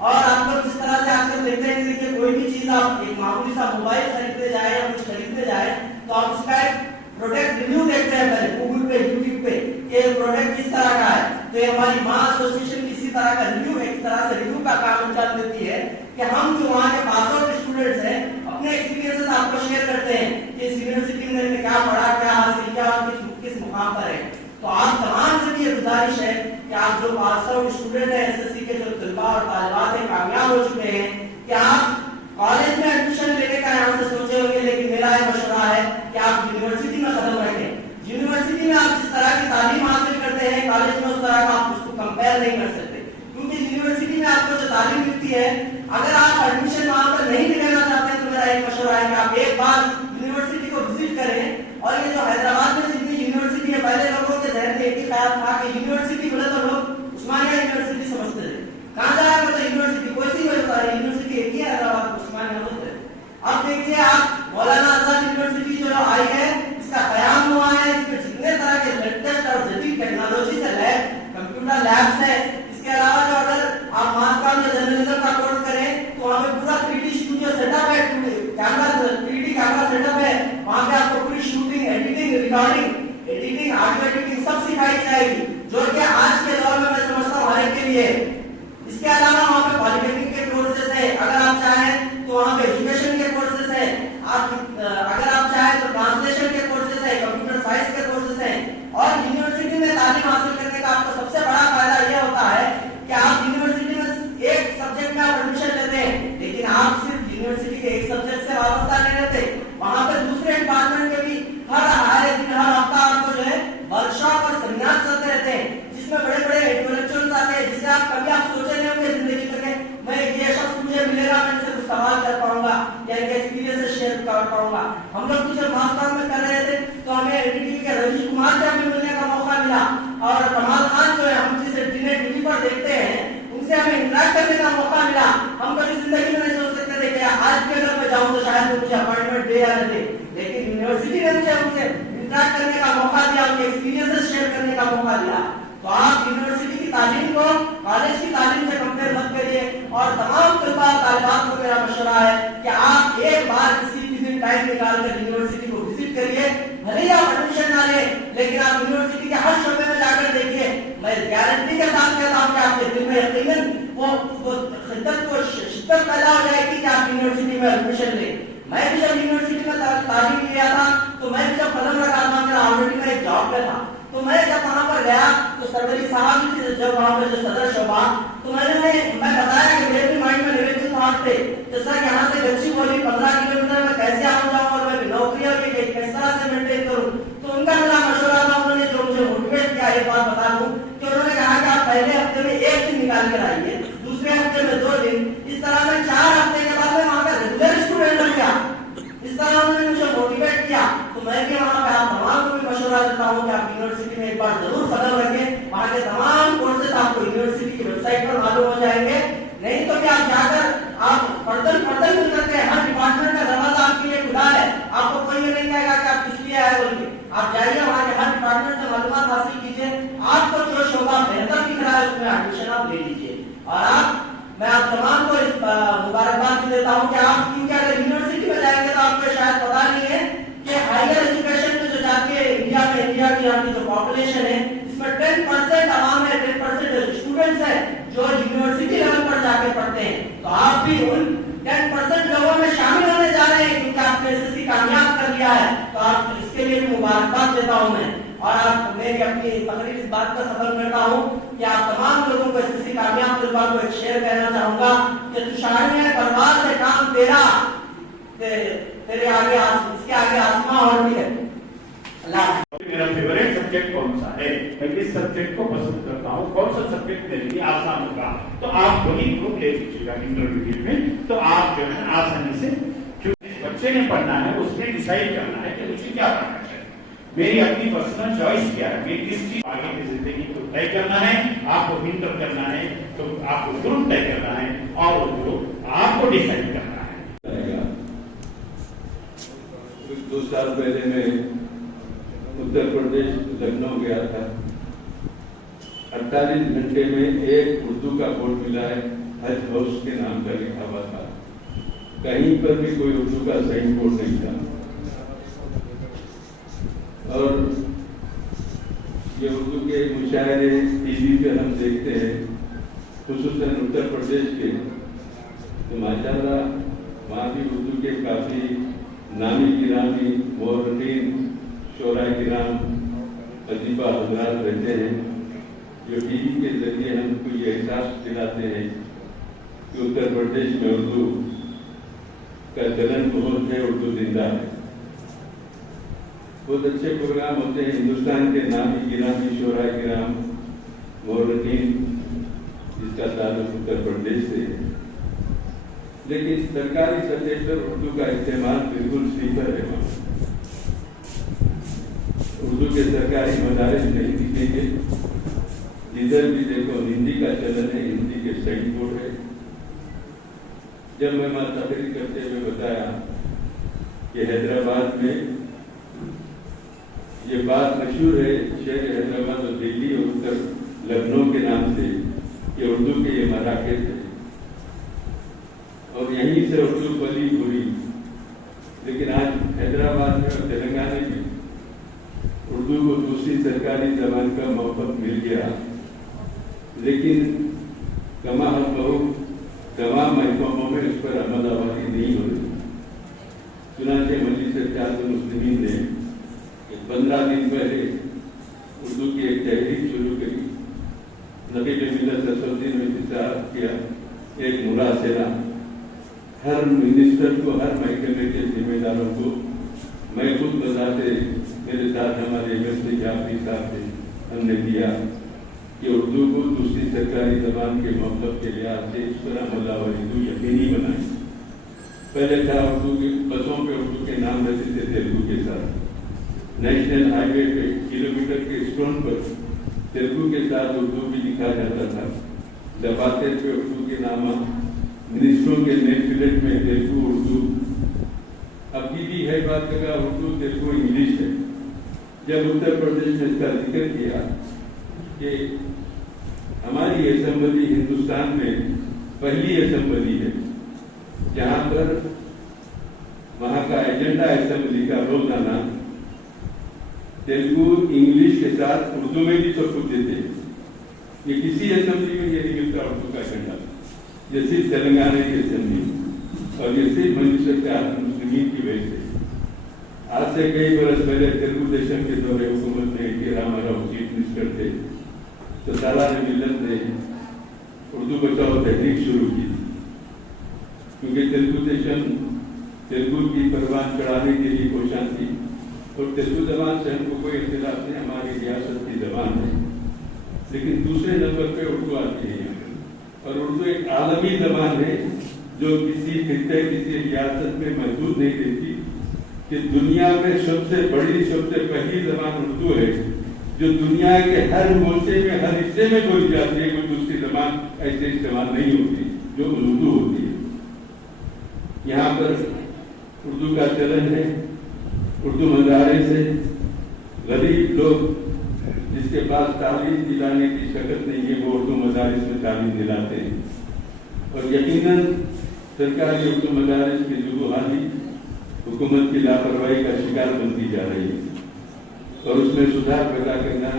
और आप लोग जिस तरह से आजकल देखते हैं कि कोई भी चीज आप एक मामूली सा मोबाइल खरीदते जाए या कुछ खरीदते जाए तो आप उसका एक प्रोडक्ट रिव्यू देखते हैं पहले गूगल पे, यूट्यूब पे कि प्रोडक्ट किस तरह का है। तो ये हमारी माँ एसोसिएशन इसी तरह का रिव्यू, एक तरह से रिव्यू का काम अंजाम देती है कि हम जो वहाँ के पास आउट स्टूडेंट्स हैं अपने एक्सपीरियंसेस आपको शेयर करते हैं कि इस यूनिवर्सिटी में मैंने क्या पढ़ा, क्या हासिल किया और किस मुकाम पर है। तो आप तमाम से भी ये गुजारिश है कि आप जो पास आउट स्टूडेंट है, SSC के जो तलबा और तालिबात हैं, कामयाब हो चुके हैं, कि आप कॉलेज में एडमिशन लेने का यहाँ से सोचे होंगे, लेकिन मेरा ये मशवरा है कि आप यूनिवर्सिटी में कदम रखें। यूनिवर्सिटी में आप जिस तरह की तालीम हासिल करते हैं, कॉलेज में उस तरह का आप उसको कंपेयर नहीं कर सकते, क्योंकि यूनिवर्सिटी में आपको जो तालीम मिलती है, अगर आप एडमिशन वहाँ पर नहीं लेना चाहते हैं तो मेरा एक मशवरा है कि आप एक बार यूनिवर्सिटी को विजिट करें। और ये जो हैदराबाद में जितनी यूनिवर्सिटी है, पहले लोगों के जहन में एक ही ख्याल था कि यूनिवर्सिटी बोले तो लोग उस्मानिया यूनिवर्सिटी समझते लैब्स है। इसके अलावा जो अगर आप मास कॉम या जर्नलिज्म का कोर्स करें तो वहाँ पे पूरा 3D स्टूडियो सेटअप है, कैमरा 3D कैमरा सेटअप है। वहाँ पे आपको पूरी shooting, editing, recording, editing, audio editing सब सिखाई जाएगी, जो कि आज के दौर में मैं समझता हूँ हर एक के लिए। इसके अलावा वहाँ पे पॉलिटेक्निक के कोर्सेज है, अगर आप चाहें तो वहाँ पे एजुकेशन के कोर्सेज है, अगर आप चाहें तो ट्रांसलेशन के कोर्सेज है, कंप्यूटर साइंस के कोर्सेज है। और यूनिवर्सिटी में तालीम हासिल करने का आपको सबसे बड़ा फायदा यह होता है कि आप यूनिवर्सिटी में एक सब्जेक्ट में आप एडमिशन लेते हैं, लेकिन आप सिर्फ यूनिवर्सिटी के एक सब्जेक्ट से वाबस्ता नहीं रहते, वहाँ पे दूसरे डिपार्टमेंट के भी हर हफ्ता आपको जो है वर्कशॉप और सेमिनार चलते रहते हैं, जिसमें बड़े बड़े इंटेलेक्चुअल्स आते हैं, जिससे आप कभी आप सोचे नहीं होंगे जिंदगी में मैं ये शख्स मुझे मिलेगा, मैं इनसे कुछ सवाल कर पाऊंगा या इनके एक्सपीरियंस शेयर कर पाऊंगा। हम लोग कुछ मास्टर में कर रहे थे तो हमें एनडीटीवी के रवीश कुमार से हमें मिलने का मौका मिला, और कमाल खान जो है हम जिसे टीवी पर देखते हैं उनसे हमें इंटरेक्ट करने का मौका मिला। हम कभी जिंदगी में नहीं सोच सकते थे कि आज भी अगर मैं जाऊं तो शायद मुझे अपॉइंटमेंट दे या न दे, लेकिन यूनिवर्सिटी ने मुझे उनसे इंटरेक्ट करने का मौका दिया, उनके एक्सपीरियंसेस शेयर करने का मौका दिया। तो आप यूनिवर्सिटी की तालीम को कॉलेज की तालीम से कंपेयर मत करिए। और तमाम तलबा तालिबात को मेरा मशवरा है कि आप एक बार किसी भी दिन टाइम निकालकर यूनिवर्सिटी को विजिट करिए, भले ही आप एडमिशन ना लें, लेकिन आप यूनिवर्सिटी के हर शोबे में जाकर देखिए। मैं गारंटी के साथ कहता हूँ कि आपके दिल में यकीनन वो शिद्दत पैदा हो जाएगी कि आप यूनिवर्सिटी में एडमिशन लें। मैं भी जब यूनिवर्सिटी में तालीम लिया था तो मैं भी जब कदम रखा था, मेरा ऑलरेडी मैं एक जॉब पे था, तो मैं जब वहां पर गया तो सरवरी साहब जी जब वहां पर जो सदर शोभा, तो मैं बताया कि मेरे भी माइंड में नेगेटिव थॉट थे कि सर यहाँ से गच्ची बोली 15 किलोमीटर में कैसे आऊँ जाऊँ और मैं नौकरी और ये किस तरह से मेंटेन करूँ। तो उनका मेरा मशवरा था, उन्होंने जो मुझे मोटिवेट किया, एक बात बता दूं कि उन्होंने कहा कि आप पहले हफ्ते में 1 दिन निकाल कर आइए, दूसरे हफ्ते में 2 दिन, इस तरह में 4 हफ्ते के बाद मैं वहाँ का रेगुलर स्टूडेंट बन गया। इस तरह उन्होंने मुझे मोटिवेट किया। तो मैं भी वहाँ पे आप तमाम को भी मशवरा देता हूँ कि आप यूनिवर्सिटी में एक बार जरूर कदम रखें। वहाँ के तमाम कोर्सेज आपको यूनिवर्सिटी की वेबसाइट पर मालूम हो जाएंगे, नहीं तो क्या आप जाकर आप फर्दर मिल सकते हैं। हर डिपार्टमेंट का दरवाजा आपके लिए खुला है, आपको कोई ये नहीं कहेगा कि आप किस लिए आए बोल के। आप जाइए वहाँ के हर डिपार्टमेंट से मालूमात हासिल कीजिए, आपको जो शोभा बेहतर दिख रहा है उसमें एडमिशन आप ले लीजिए। और मैं आप तमाम को मुबारकबाद देता हूँ कि आप क्योंकि अगर यूनिवर्सिटी में जाएंगे तो आपको शायद पता नहीं है कि हायर एजुकेशन में जो जाती है इंडिया की यहाँ की जो पॉपुलेशन है इसमें 10% आवाम है, 10% स्टूडेंट्स है जो यूनिवर्सिटी लेवल पर जाके पढ़ते हैं। तो आप भी उन 10% लोगों में शामिल होने जा रहे हैं क्योंकि आपने एसएससी कामयाब कर लिया है। तो आप इसके लिए भी मुबारकबाद देता हूँ मैं। और आप मेरी अपनी तकरीर इस बात का खत्म करता हूँ कि आप तमाम लोगों को एसएससी कामयाब तलबा को एक शेर कहना चाहूंगा कि तुषार है परवाज़ है काम तेरा, तेरे आगे इसके आगे आसमां और भी है। मेरा फेवरेट सब्जेक्ट कौन सा है, मैं किस सब्जेक्ट को पसंद करता हूँ, कौन सा सब्जेक्ट मेरे लिए आसान होगा, तो आप वही ग्रुप ले लीजिएगा इंटरमीडिएट में। तो आप जो है आसानी से जो बच्चे ने पढ़ना है उसमें डिसाइड करना है कि मुझे क्या पढ़ना है, मेरी अपनी पर्सनल चॉइस क्या है, मैं किस चीज आगे की जिंदगी को तय करना है, आपको इंटर करना है तो आपको ग्रुप तय करना है और वो ग्रुप आपको डिसाइड करना है। 2 साल पहले मैं उत्तर प्रदेश लखनऊ गया था। 48 घंटे में एक उर्दू का बोर्ड मिला है, हज हाउस के नाम का लिखा हुआ था, कहीं पर भी कोई उर्दू का सही बोर्ड नहीं था। और ये उर्दू के मुशायरे टीवी पे हम देखते हैं, खुसूसन उत्तर प्रदेश के, तो माशाल्लाह वहाँ भी उर्दू के काफ़ी नामी गिरामी मोहर्रिखीन शोरा किराम अदीबा हजरात रहते हैं जो टीवी के जरिए हमको ये एहसास दिलाते हैं कि उत्तर प्रदेश में उर्दू का चलन बहुत है, उर्दू जिंदा है। बहुत अच्छे प्रोग्राम होते हैं हिंदुस्तान के नामी गिरामी शोरा किराम मोहर्रिखीन जिसका ताल्लुक उत्तर प्रदेश से है, लेकिन सरकारी सब्जेक्ट पर उर्दू का इस्तेमाल बिल्कुल सिफर है। उर्दू के सरकारी मदारिस नहीं दिखेंगे, जिधर भी देखो हिंदी का चलन है, हिंदी के स्टडी बोर्ड है। जब मैं वहां तकरीर करते हुए बताया कि हैदराबाद में ये बात मशहूर है, शहर हैदराबाद और दिल्ली और उत्तर लखनऊ के नाम से ये उर्दू के ये मराकज़ है और यहीं से उर्दू पली हुई। लेकिन आज हैदराबाद में और तेलंगाना में उर्दू को दूसरी सरकारी जबान का मौका मिल गया, लेकिन तमाम महकमों में इस पर अमलवारी नहीं हो रही। चुनाचे मजलिस इत्तेहादुल मुस्लिमीन ने 15 दिन पहले उर्दू की एक तहरीक शुरू करी। नबी मिल्लत असदुद्दीन इंतजार किया एक मुरासिला हर मिनिस्टर को, हर महकमे के जिम्मेदारों को मैं खुद बताते मेरे साथ हमारे एमएससी जाफरी साहब थे, हमने दिया कि उर्दू को दूसरी सरकारी जबान के मतलब के लिहाज से इस तरह मल्लावारी यकीनी बनाए। पहले था उर्दू की बसों पे उर्दू के नाम रहते थे तेलुगु के साथ। नेशनल हाईवे पे किलोमीटर के स्टोन पर तेलुगु के साथ उर्दू भी लिखा जाता था। दफातर पे उर्दू के नाम, मिनिस्ट्रों के नेम प्लेट में तेलुगु उर्दू। अभी भी है बात का उर्दू तेलुगु इंग्लिश है। जब उत्तर प्रदेश में इसका जिक्र किया कि हमारी असेंबली हिंदुस्तान में पहली असेंबली है जहां पर वहां का एजेंडा असेंबली का रोजाना तेलुगु इंग्लिश के साथ उर्दू में भी सब कुछ देते हैं। ये किसी असेंबली में ये नहीं मिलता उर्दू का एजेंडा, ये सिर्फ तेलंगाना की असेंबली और ये सिर्फ मजलिस इत्तेहादुल मुस्लिमीन की वजह से। आज से कई बरस पहले तेलुगु देशम के दौरे हुकूमत में के रामाराव चीफ मिनिस्टर थे, तो सालार मिल्लत ने उर्दू बचाओ तहरीक शुरू की थी, क्योंकि तेलुगु देशम तेलुगु की परवान चढ़ाने के लिए कोशां थी और तेलुगु जबान से हमको कोई इख्तिलाफ नहीं, हमारी रियासत की जबान है। लेकिन दूसरे नंबर पे उर्दू आती है और उर्दू एक आलमी जबान है जो किसी खित्ते किसी रियासत में महदूद नहीं रहती कि दुनिया में सबसे बड़ी सबसे पहली जबान उर्दू है जो दुनिया के हर मोर्चे में हर हिस्से में बोली जाती है। कोई दूसरी जबान ऐसे इस्तेमाल नहीं होती जो उर्दू होती है। यहाँ पर उर्दू का चलन है। उर्दू मदारिस है। गरीब लोग जिसके पास तालीम दिलाने की शक्ल नहीं है वो उर्दू मदारिस में तालीम दिलाते हैं और यकीनन सरकारी उर्दू मदारिस की जुगुहाली हुकूमत की लापरवाही का शिकार बनती जा रही है और उसमें सुधार पैदा करना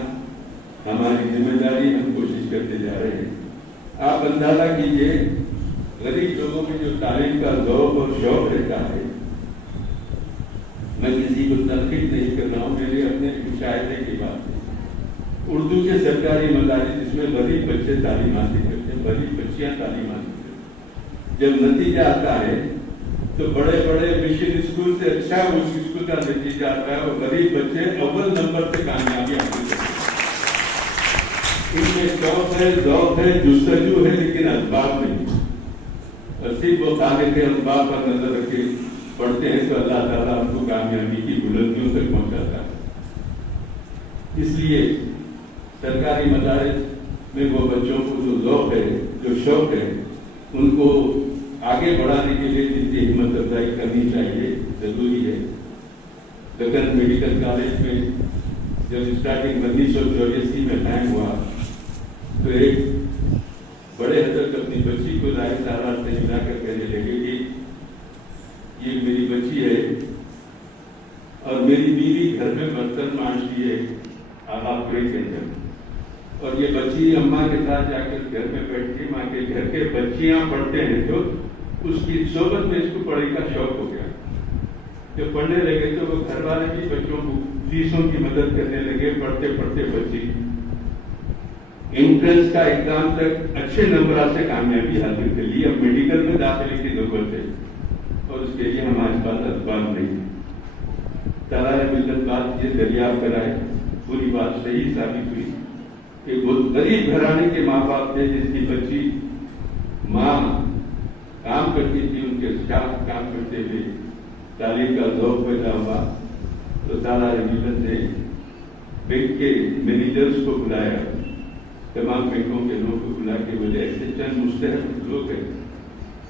हमारी जिम्मेदारी, हम कोशिश करते जा रहे हैं। आप अंदाजा कीजिए गरीब लोगों में जो तालीम का ज़ौक़ और शौक़ रहता है, मैं किसी को तनकीद नहीं कर रहा हूँ, मेरे अपने मुशाहिदे की बात है। उर्दू के सरकारी मदारिस जिसमें गरीब बच्चे तालीम हासिल करते हैं, गरीब बच्चियाँ तालीम हासिल करते हैं, जब नतीजा आता है तो बड़े बड़े मिशन स्कूल से अच्छा उस स्कूल का नतीजा आता है और गरीब बच्चे अव्वल नंबर से कामयाबी हासिल करते हैं। इनमें शौक है, ज़ौक़ है, जुस्तजू है, लेकिन असबाब नहीं। और सिर्फ वो आगे के असबाब पर नजर रखे पढ़ते हैं तो अल्लाह ताला उनको कामयाबी की बुलंदियों तक पहुंचाता है। इसलिए सरकारी मदारिस में वो बच्चों को जो ज़ौक़ है, जो शौक है, उनको आगे बढ़ाने के लिए जिनकी हिम्मत अफजाई करनी चाहिए, जरूरी है। दक्कन मेडिकल कॉलेज में जब स्टार्टिंग 1984 में टाइम हुआ तो एक बड़े हजरत अपनी बच्ची को लाए सारा से मिलाकर कहने लगे कि ये मेरी बच्ची है और मेरी बीवी घर में बर्तन मांजती है आलाप के अंदर, और ये बच्ची अम्मा के साथ जाकर घर में बैठती, माँ के घर के बच्चियां पढ़ते हैं तो उसकी सोबत में इसको पढ़ाई का शौक हो गया। जब पढ़ने लगे तो वो घर वाले भी बच्चों को फीसों की मदद करने लगे। पढ़ते पढ़ते बच्ची एंट्रेंस का एग्जाम तक अच्छे नंबर से कामयाबी हासिल कर ली। अब मेडिकल में दाखिले की जरूरत है और उसके लिए हमारे पास असबाब नहीं है। तलाए मिल्लत बात ये दरियाफ्त कराए, पूरी बात सही साबित हुई कि बहुत गरीब घराने के माँ बाप थे जिसकी बच्ची माँ काम करती थी, उनके साथ काम करते हुए तालीम का ज़ौक़ पैदा हुआ तो सालार मिल्लत ने बैंक के मैनेजर्स को बुलाया, तमाम बैंकों के लोगों को बुला के बोले ऐसे चंद मुस्तहक लोग हैं,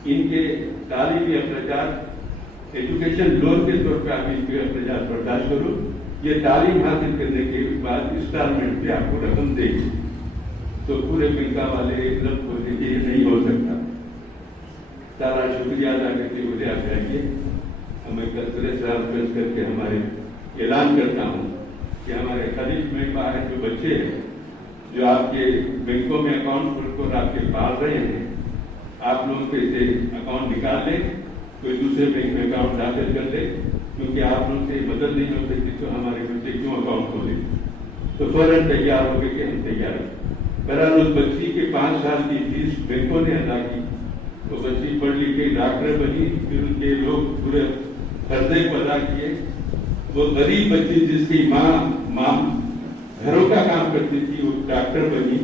इनके तालीमी अखराजात एजुकेशन लोन के तौर पर आप इनके अखराजात बर्दाश्त करो, ये तालीम हासिल करने के बाद इंस्टॉलमेंट पे आपको रकम देगी। तो पूरे मिल्का वाले एकदम बोले कि ये नहीं हो सकता। सारा शुक्रिया अदा करते हुए आप जाइए। हमें कचरे से अर्ज करके हमारे ऐलान करता हूँ कि हमारे खरीफ में बाहर जो बच्चे हैं जो आपके बैंकों में अकाउंट खुलकर आपके पाल रहे हैं, आप लोग पैसे अकाउंट निकाल लें, कोई दूसरे बैंक में अकाउंट दाखिल कर ले, क्योंकि आप लोग से मदद नहीं हो सकती तो हमारे बच्चे क्यों अकाउंट खोले। तो फौरन तैयार हो गए कि हम तैयार हैं। बहरहाल उस बच्ची के 5 साल की फीस बैंकों ने अदा की, तो बच्ची पढ़ लिख के डॉक्टर बनी, फिर उनके लोग पूरे खर्चे अदा किए। वो गरीब बच्ची जिसकी माँ घरों का काम करती थी, वो डॉक्टर बनी।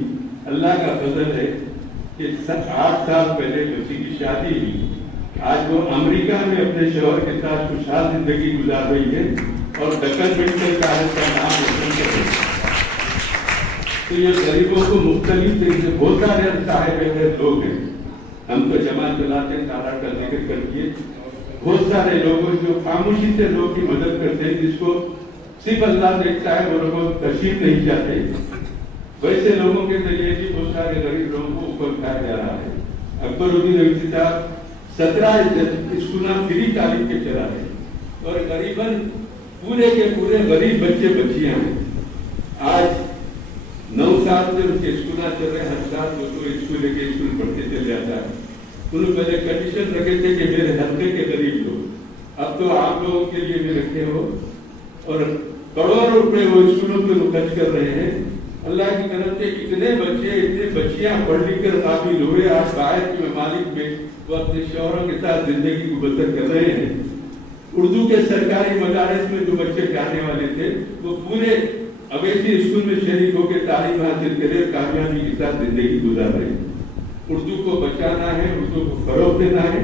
अल्लाह का फजल है कि 8 साल पहले बच्ची की शादी हुई। आज वो अमेरिका में अपने शौहर के साथ खुशहाल जिंदगी गुजार रही है और दक्कन मेडिकल कॉलेज का नाम रोशन कर रही है। तो ये गरीबों को मुख्तलिफ तरीके बहुत सारे साहेब लोग हैं, हम तो जमा चलाते सारा का जिक्र करके, बहुत सारे लोगों जो खामोशी से लोग की मदद करते हैं, जिसको सिर्फ अल्लाह देखता है, वो लोग तशरीफ नहीं जाते। वैसे लोगों के जरिए भी बहुत सारे गरीब लोगों को ऊपर उठाया जा रहा है। अकबरुद्दीन अवीसी साहब 17 स्कूल फ्री तालीम के चला रहे और करीबन पूरे के पूरे गरीब बच्चे बच्चियां हैं। आज 9 साल से उनके स्कूल चल रहे, हर साल 200 स्कूल के स्कूल पढ़ते चल जाता है। उन्होंने पहले कंडीशन रखे थे कि मेरे हल्के के गरीब लोग, अब तो आप लोगों के लिए भी रखे हो और करोड़ों रुपए वो स्कूलों पे खर्च कर रहे हैं। अल्लाह की तरफ से इतने बच्चे इतने बच्चियां पढ़ लिख कर काबिल हुए, आज बाहर के ममालिक में वो अपने शौहरों के साथ जिंदगी को बसर कर रहे हैं। उर्दू के सरकारी मदारस में जो बच्चे जाने वाले थे, वो पूरे अवेसी स्कूल में शरीक होकर तालीम हासिल करे, कामयाबी के साथ जिंदगी गुजार रहे हैं। उर्दू को बचाना है, उर्दू को फरोग देना है।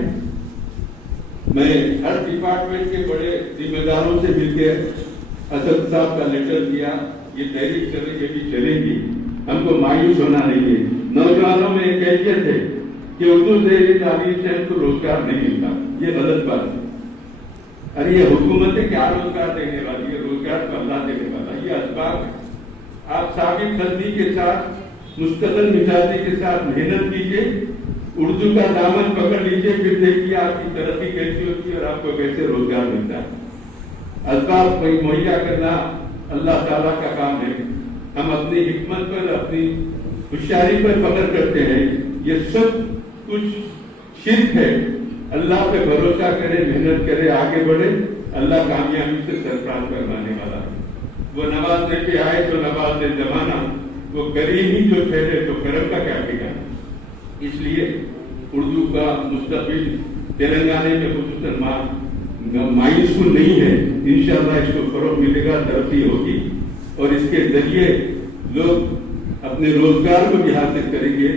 मैं हर डिपार्टमेंट के बड़े जिम्मेदारों से मिलकर असद साहब का लेटर दिया, ये तहरीक चल रही है, भी चलेगी, हमको मायूस होना नहीं है। नौजवानों में एक कैफियत है कि उर्दू से तालीम से हमको रोजगार नहीं मिलता, ये गलत बात है। अरे ये हुकूमत है क्या रोजगार देने वाली है? रोजगार तो अल्लाह देने वाला, ये असबाब है। आप साबित खजनी के साथ, मुस्तकिल मिजाजी के साथ मेहनत कीजिए, उर्दू का दामन पकड़ लीजिए, फिर देखिए आपकी तरक्की कैसी होती है और आपको कैसे रोजगार मिलता है। असबाब मुहैया करना अल्लाह ताला का काम है। हम अपनी हिकमत पर, अपनी होशियारी पर फख्र करते हैं, ये सब कुछ शिर्क है। अल्लाह पे भरोसा करे, मेहनत करे, आगे बढ़े, अल्लाह कामयाबी से सरफराज करवाने वाला है। वो नवाज देके आए तो नवाज दे जमाना, वो करीम ही जो ठहरे तो करम का क्या ठिकाना। इसलिए उर्दू का मुस्तकबिल तेलंगाना में खुसूसन मायूस नहीं है। इंशाअल्लाह इसको फरोग मिलेगा, तरक्की होगी और इसके जरिए लोग अपने रोजगार को भी हासिल करेंगे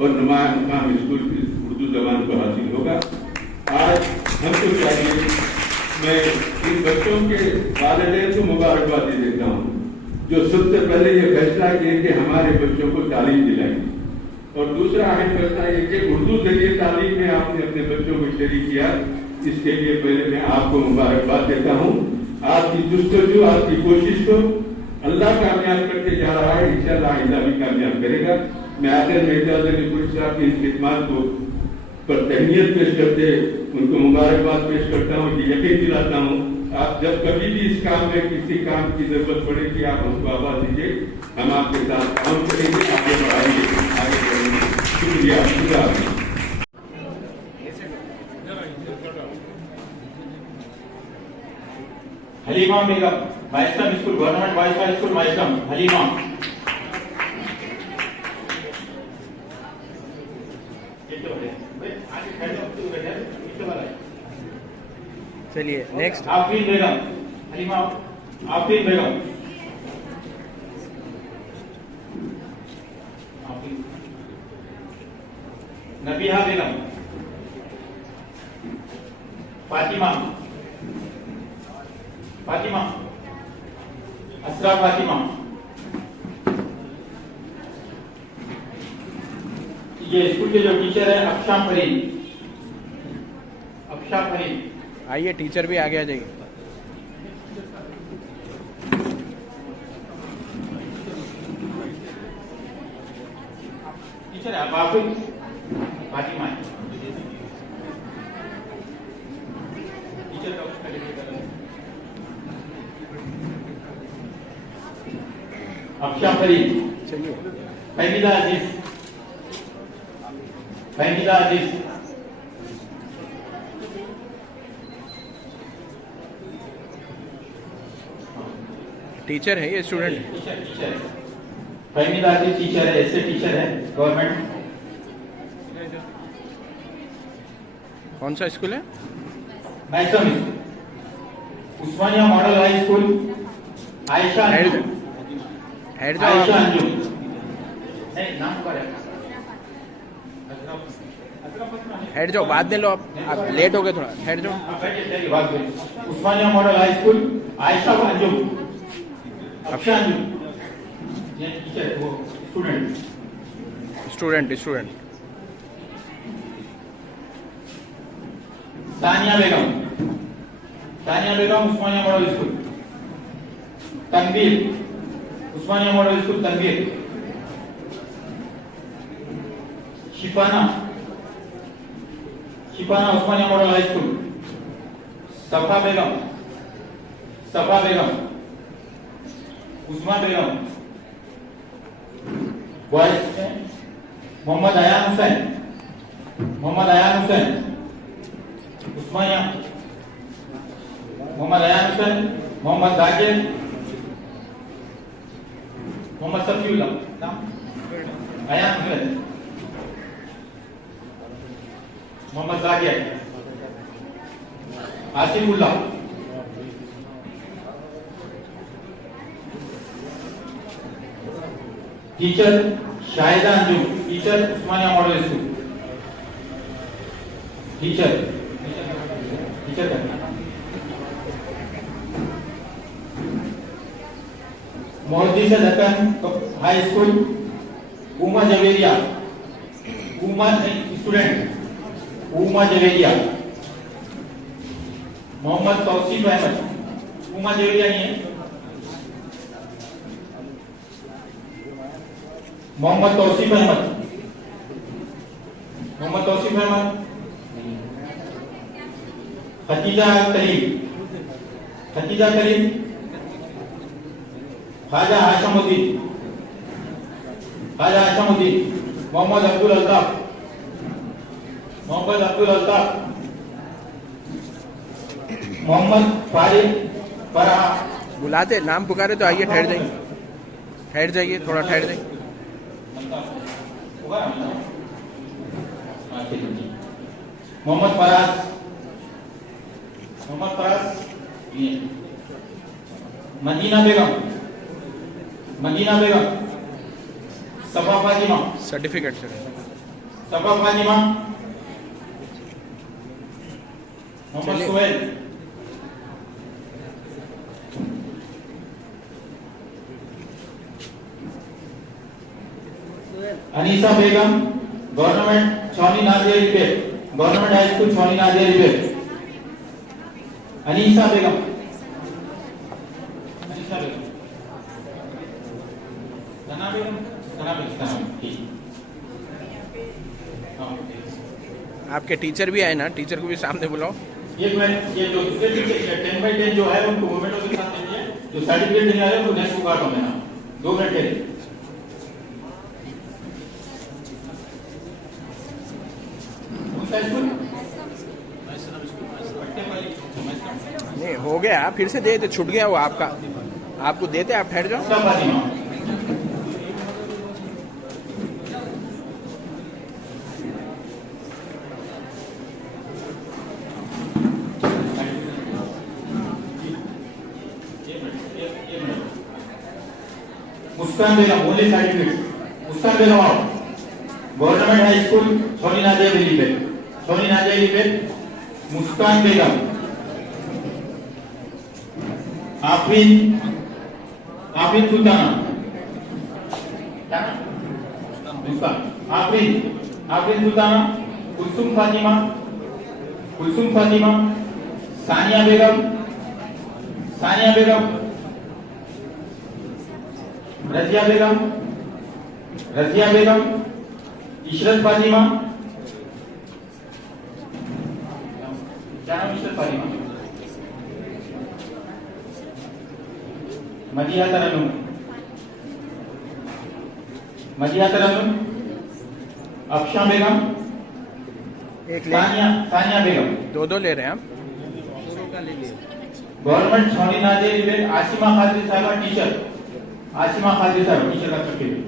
और नुमाया मुकाम स्कूल की उर्दू जबान को हासिल होगा। आज हमको चाहिए, मैं इन बच्चों के वालिदैन को मुबारकबादी देता हूँ जो सबसे पहले ये फैसला किए कि हमारे बच्चों को तालीम दिलाएंगे, और दूसरा अहम फैसला ये कि उर्दू जरिए तालीम में आपने अपने बच्चों को शरीक किया। इसके लिए पहले मैं आपको मुबारकबाद देता हूँ। आपकी जुस्तजू, आपकी कोशिश को अल्लाह कामयाब करके जा रहा है, इंशाअल्लाह आइंदा भी कामयाब करेगा। मैं आखिर में पुलिस साहब की खिदमत को पर तहनीत पेश करते उनको मुबारकबाद पेश करता हूँ, यकीन दिलाता हूँ आप जब कभी भी इस काम में किसी काम की जरूरत पड़ेगी आप हमको आवाज दीजिए, हम आपके साथ काम करेंगे, आगे बढ़ाएंगे, आगे बढ़ेंगे। शुक्रिया, शुक्रिया। हलीमा बेगम, माइस्टम school, government boys high school माइस्टम, हलीमा। चलिए नेक्स्ट। आफरीन बेगम, हलीमा आफरीन बेगम। नबीहा बेगम, फातिमा, फातिमा, असरा फातिमा। ये स्कूल के जो टीचर है अफशा फरीद, अफशा फरीद। आइए टीचर भी आगे आ जाइए। टीचर आप फातिमा है। टीचर का अफशा फरीद, चलिए फहमीदा अजीज, फहमीदा अजीज, टीचर है ये स्टूडेंट है। टीचर है, फहमीदा अजीज टीचर है, ऐसे टीचर है गवर्नमेंट। कौन सा स्कूल है? मैक्सम Osmania model high school, Ayesha head Anjum, head Ayesha जाओ अंजुम, नहीं नाम पर है। हेड जाओ, बाद में लो आप लेट हो गए थोड़ा, हेड जाओ। आप बैठिए, चलिए बात करिए। Osmania model high school, Ayesha Anjum, Afsha Anjum, ये टीचर है, वो student. Student Sania Begum, Sania Begum Osmania model school, Tanveer Osmania model school Tanveer, Shifana Osmania model high school, Safa Begum Usma Begum, boys Mohammed Ayaan Hussain Osmania, Mohammed Ayaan Hussain, Mohammed Zakir, Mohammed Safiullah, Ayaan Hussain, Mohammed Zakir, Asifullah, teacher Shahida Anjum, teacher Osmania model school, teacher Mohaddis Deccan high school, Uma Javeria, student Uma Javeria, Mohammad Tausif Ahmad, Uma Javeria नहीं है, मोहम्मद तौसीफ अहमद, खतीजा करीम, ख्वाजा हाशमुद्दीन, मोहम्मद अब्दुल अल्ताफ, मोहम्मद फारिक फराह। बुलाते नाम पुकारे तो आइए, ठहर जाइए थोड़ा, ठहर जाइए। मोहम्मद फराज, मदीना बेगम, सफा फातिमा, सर्टिफिकेट से सफा फातिमा, मोहम्मद सुहेल, अनीसा बेगम, गवर्नमेंट छौनी नादिया रिपेयर, गवर्नमेंट हाई स्कूल छौनी नादिया रिपेयर, अनीसा बेगम, ठीक। आपके टीचर भी आए ना, टीचर को भी सामने बुलाओ। एक मिनट, ये जो दूसरे टीचर 10/10 जो है उनको मोमेंटो के साथ दीजिए, जो सर्टिफिकेट नहीं आए वो नेक्स्ट को काटो लेना, 2 मिनट के लिए। नहीं हो गया, फिर से दे, छूट गया वो आपको देते, आप ठहर जाओ। मुस्कान बेगम, ओनली सर्टिफिकेट, मुस्कान बेगम आओ, गवर्नमेंट हाई स्कूल छौनी नादिया रिपेयर, मुस्कान बेगम, आफरीन सुल्ताना, आफरीन सुल्ताना, कुलसुम फातिमा, सानिया बेगम, रजिया बेगम, इशरत फातिमा, क्या नाम इशरत फातिमा? मदिया तरन्नुम, मदिया तरन्नुम, अफशा बेगम, एक सानिया बेगम, दो ले रहे हैं हम। गवर्नमेंट छौनी नाजिया आसिमा खादिर साहिबा टीचर, आसिमा खादिर साहिबा टीचर का सर्टिफिकेट।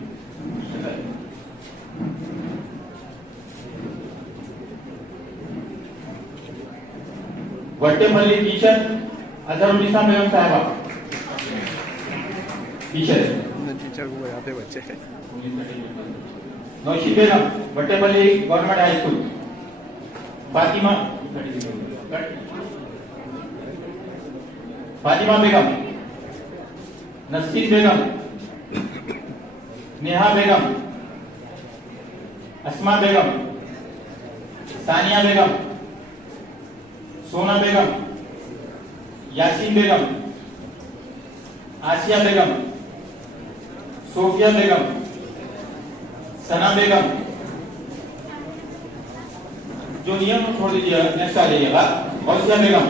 वट्टेपल्ली टीचर अजहरुन्निसा बेगम साहिबा टीचर टीचर को बजाते बच्चे। नौशी बेगम Vattepalli government high school. Fatima बेगम, नस्रीन बेगम, नेहा बेगम, अस्मा बेगम, सानिया बेगम, सोना बेगम, यासीन बेगम, आसिया बेगम, सोफिया बेगम, सना बेगम। जो नियम छोड़ दीजिए, नेक्स्ट आ जाइएगा। गौसिया बेगम,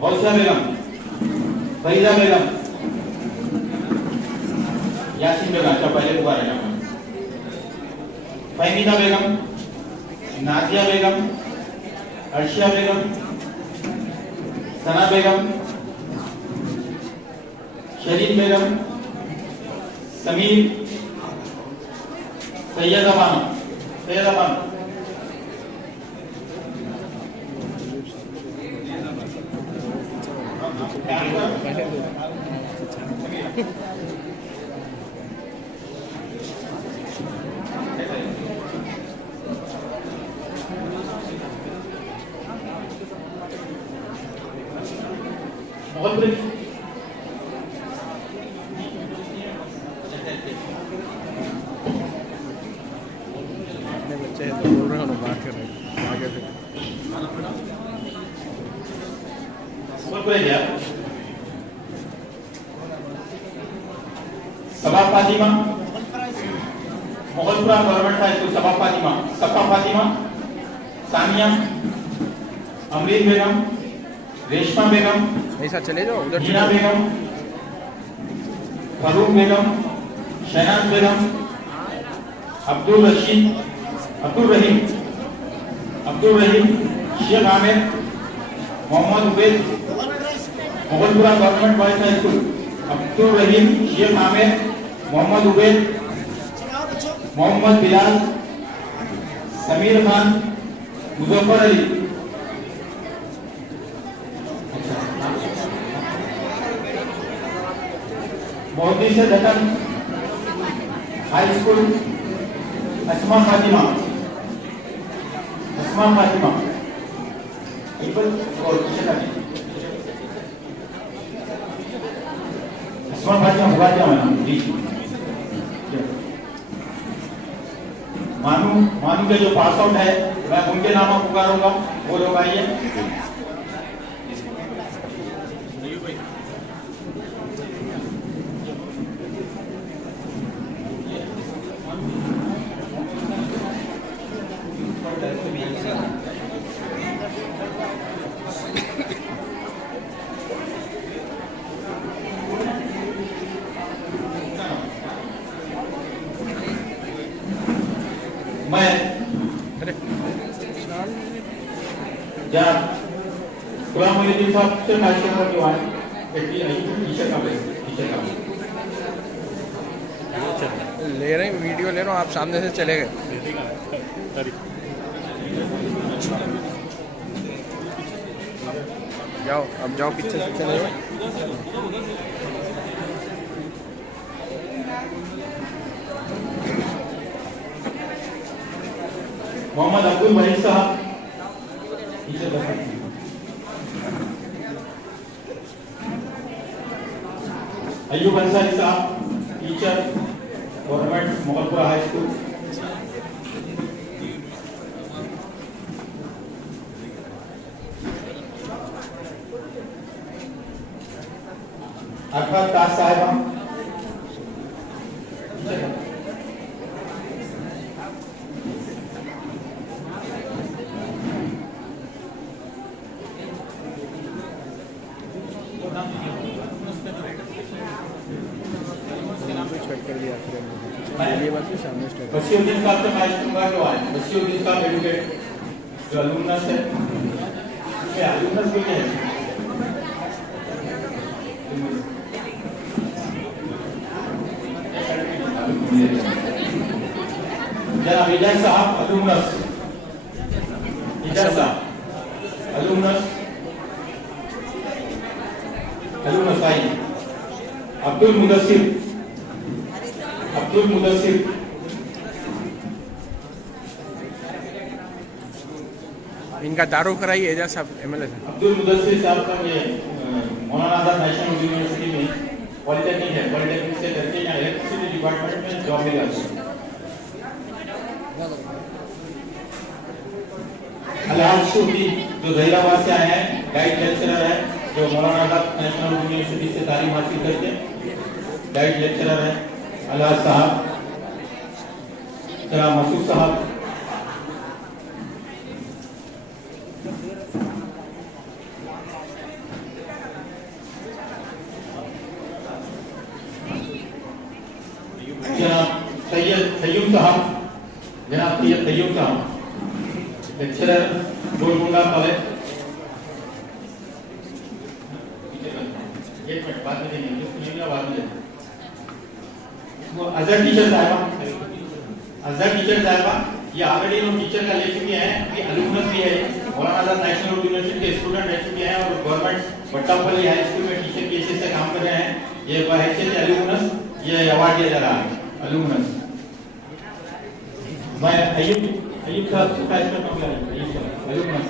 गौसिया बेगम, फरीदा बेगम, यासीन बेगम, अच्छा पहले दोबारा जाना। फहमीदा बेगम, नाजिया बेगम, अर्शिया बेगम, सना बेगम, शरीफ बेगम, समीर, सैयदा बानो, सैयदा बानो, बच्चे तो बोल रहे हैं, बात कर रहे हैं आगे से। Saba Fatima, Moghalpura government high school. Saba Fatima, Safa Fatima, Sania, Amreen बेगम, रेशमा बेगम, ऐसा चले जाओ उधर। Meena Begum, Farooq Begum, Shahnaz Begum, Abdul Rashid, Abdul Rahim, Sheikh Aamir, Mohammed Ubaid, Moghalpura government boys high school. Abdul Rahim, Sheikh Aamir, Mohammed Ubaid, Mohammed Bilal, Sameer Khan, Muzaffar Ali. मोदी से दखन हाई स्कूल। अस्मा फातिमा, और अस्मा फातिमा हुआ क्या जी? मानू के जो पास आउट है मैं उनके नाम पुकारूंगा, वो लोग आइए। मैं जनाब गुलाम मोहिउद्दीन साहब से खासियत का जो है टीचर का ले रहे हैं, वीडियो ले रहा हूँ, आप सामने से चले गए। जाओ, अब जाओ, पीछे से चले जाओ। मोहम्मद अब्दुल मजीद साहब, Ayyub Ansari sahab, teacher government Moghalpura high school. Arafat Taj sahiba, Basiuddin साहब से मैं कहूंगा कि आए बसीउद्दीन साहब एडवोकेट जो अलुमनस है क्या अलुमनस भी है जनाब इजाज साहब अलुमनस इजाज साहब अलुमनस अलुमनस आइए अब्दुल मुदस्सिर इनका तारुफ कराइए एजाज साहब एमएलए अब्दुल मुदस्सिर साहब का ये मौलाना आजाद नेशनल यूनिवर्सिटी में पॉलिटेक्निक है, पॉलिटेक्निक से करके यहाँ इलेक्ट्रिसिटी डिपार्टमेंट में जॉब मिला है। अलाल शूफी जो जहीराबाद से आए हैं, गाइड लेक्चरर है, जो मौलाना आजाद नेशनल यूनिवर्सिटी से तालीम हासिल करके गाइड लेक्चरर है। अलाल साहब, जनाब मसूद साहब, तय्यूब साहब, जनाब तय्यूब साहब लेक्चरर गोलकुंडा कॉलेज। एक मिनट बाद में देंगे, बाद में वो अजहर टीचर साहबा ये ऑलरेडी लोग टीचर का ले चुके हैं, ये अलुमनस भी है, मौलाना आजाद नेशनल यूनिवर्सिटी के स्टूडेंट रह चुके हैं और गवर्नमेंट बट्टापल्ली हाई स्कूल में टीचर की हैसियत से काम कर रहे हैं। ये हैसियत अलुमनस ये अवार्ड दिया जा रहा है अलुमनस। मैं अय्यूब साहब से पेश करता हूं अलुमनस।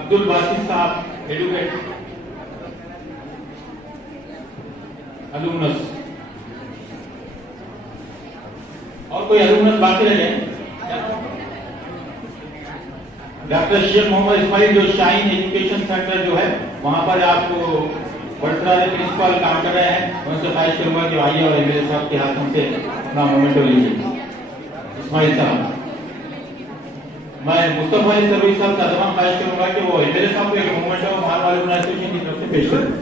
अब्दुल बासित साहब एडवोकेट अलुमनस। और कोई अलुमनस बाकी रह गए? डॉक्टर शेख मोहम्मद इस्माइल जो शाहीन एजुकेशन सेंटर जो है वहां पर आपको बड़सरा के प्रिंसिपल काम कर रहे हैं, उनसे ख्वाहिश करूंगा कि आइए और एमएलए साहब के हाथों से अपना मोमेंटो लीजिए। इस्माइल साहब, मैं मुस्तफा अली सरवी साहब से तमाम ख्वाहिश करूंगा कि वो एमएलए साहब को एक मोमेंटो माल वाले एसोसिएशन की तरफ से पेश करें।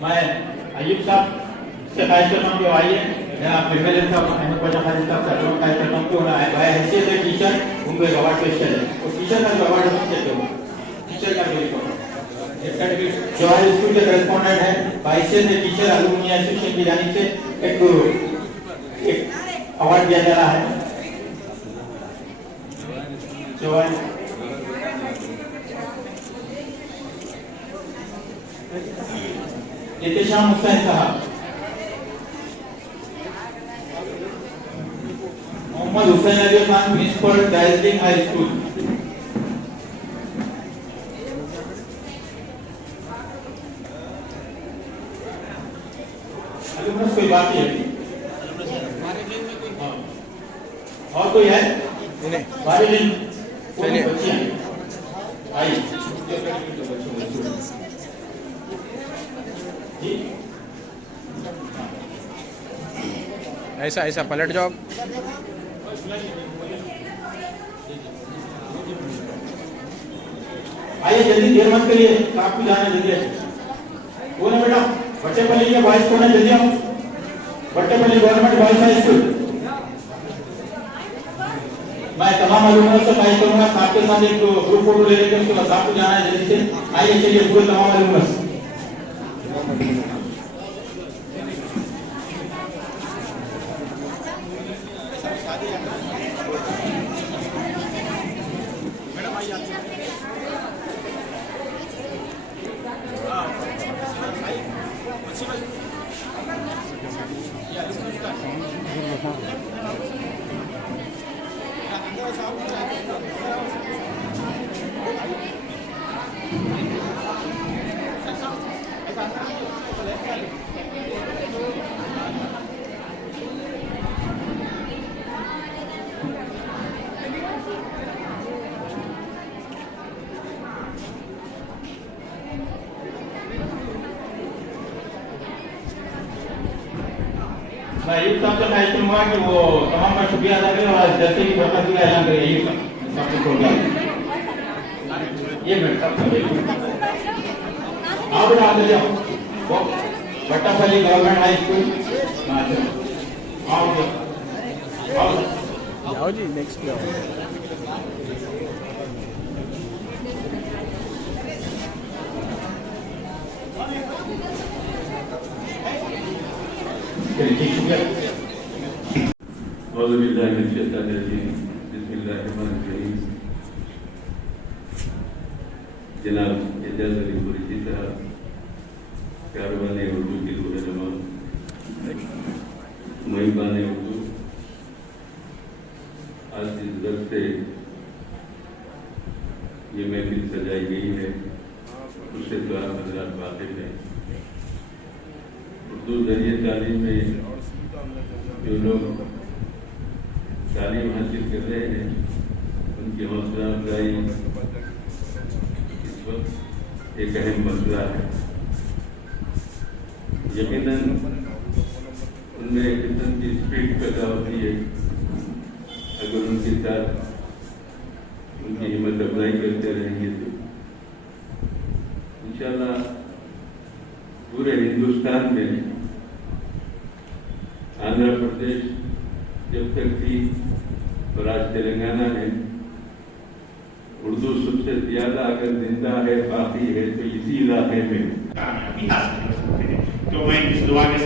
मैं अय्यूब साहब से ख्वाहिश करता हूँ कि आइए, जनाब एमएलए साहब अहमद पाशा खालिद साहब से ख्वाहिश करता हूँ कि उन्हें हैसियत है टीचर, उनको एक अवार्ड पेश करें। और टीचर का जो अवार्ड है कहते हो टीचर का जवाहर स्कूल के करेस्पॉन्डेंट है, हैसियत है टीचर, अलुमनी एसोसिएशन की जानिब से एक अवार्ड दिया जा रहा है। Jawahar Ehtisham Hussain sahab, Mohammed Hussain Ali Khan principal Darjeeling high school. Alumnus कोई बाकी है? और कोई है? वालिदैन बच्चे हैं, आइए ऐसा ऐसा पलट जाओ। आइए जल्दी, देर मत करिए, आपको जाना जल्दी है। वो ना बेटा बट्टेपल्ली के बॉयज को ना जल्दी आओ, बट्टेपल्ली गवर्नमेंट बॉयज हाई स्कूल। मैं तमाम अलुमनस से ख्वाहिश करूंगा साहब के साथ एक ग्रुप फोटो ले लेकर उसके बाद आपको जाना है जल्दी से। आइए चलिए पूरे तमाम अलुमनस। साहब से ख्वाहिश करूंगा कि वो तमाम का शुक्रिया अदा करें और जैसे ही बरकत का ऐलान करें। ये सबसे छोड़ ये मिनट आप बेटा आगे जाओ। वट्टापल्ली गवर्नमेंट हाई स्कूल जाओ जी, नेक्स्ट जाओ। जनाब एजाज अली कुरैशी साहब, कारवाने उर्दू की रूह महिबान उर्दू, आज इस दर से ये महफिल सजाई गई है, उससे तो आप हजरात वाकिफ हैं। उर्दू जरिए तालीम में जो लोग तालीम हासिल कर रहे हैं उनकी हौसला अफजाई इस वक्त एक अहम मसला है। यकीनन उनमें एक किस्म की स्पीड पैदा होती है अगर उनके साथ उनकी हिम्मत अफजाई करते रहेंगे तो इंशाल्लाह पूरे हिंदुस्तान में, आंध्र प्रदेश जब तक थी और आज तेलंगाना में उर्दू सबसे ज्यादा अगर जिंदा है, बाकी है तो इसी इलाके में। तो मैं इस दुआ के